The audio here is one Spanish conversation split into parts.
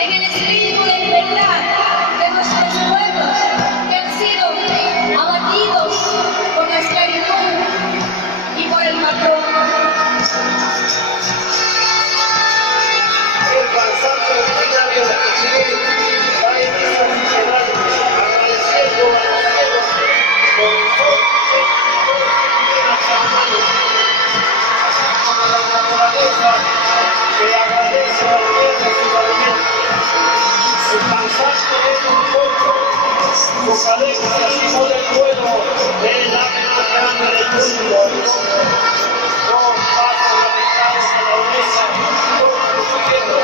en el espíritu de libertad de nuestros pueblos que han sido abatidos por la esclavitud y por el patrón. El pasante ordinario de Chile va a ir agradeciendo a los cielos por como la naturaleza que agradece al tierra sus alimentos. El cansancio es un poco, su cabeza simula el vuelo del ave más grande del mundo. Dos pasos lamentados a la mesa, dos sufriendo.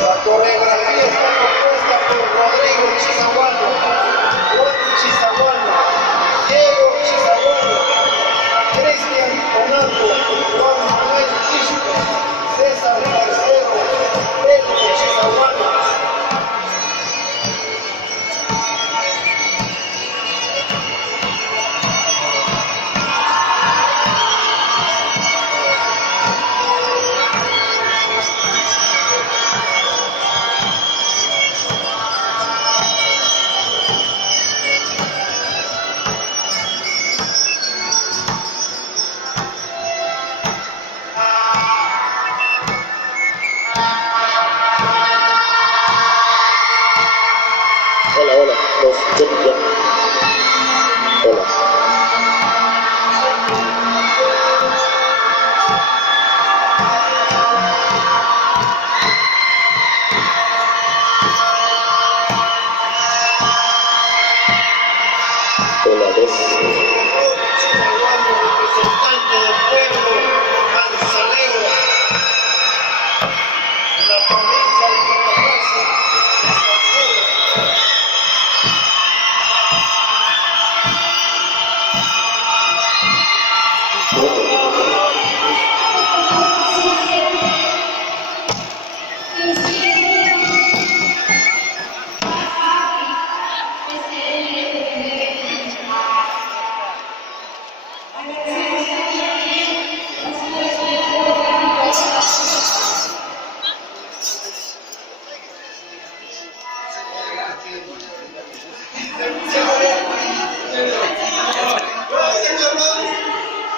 La coreografía está compuesta por Rodrigo Chizahuano, Juan Chizahuano, Diego Chizahuano, Cristian Onaldo, Juan Manuel Quispe, César Tercero, Pedro Chizahuano. Hola, los chicos. Hola. Hola, dos. Chizahuano, representante del pueblo manzanero, de la provincia de Cotacachi, Agradecemos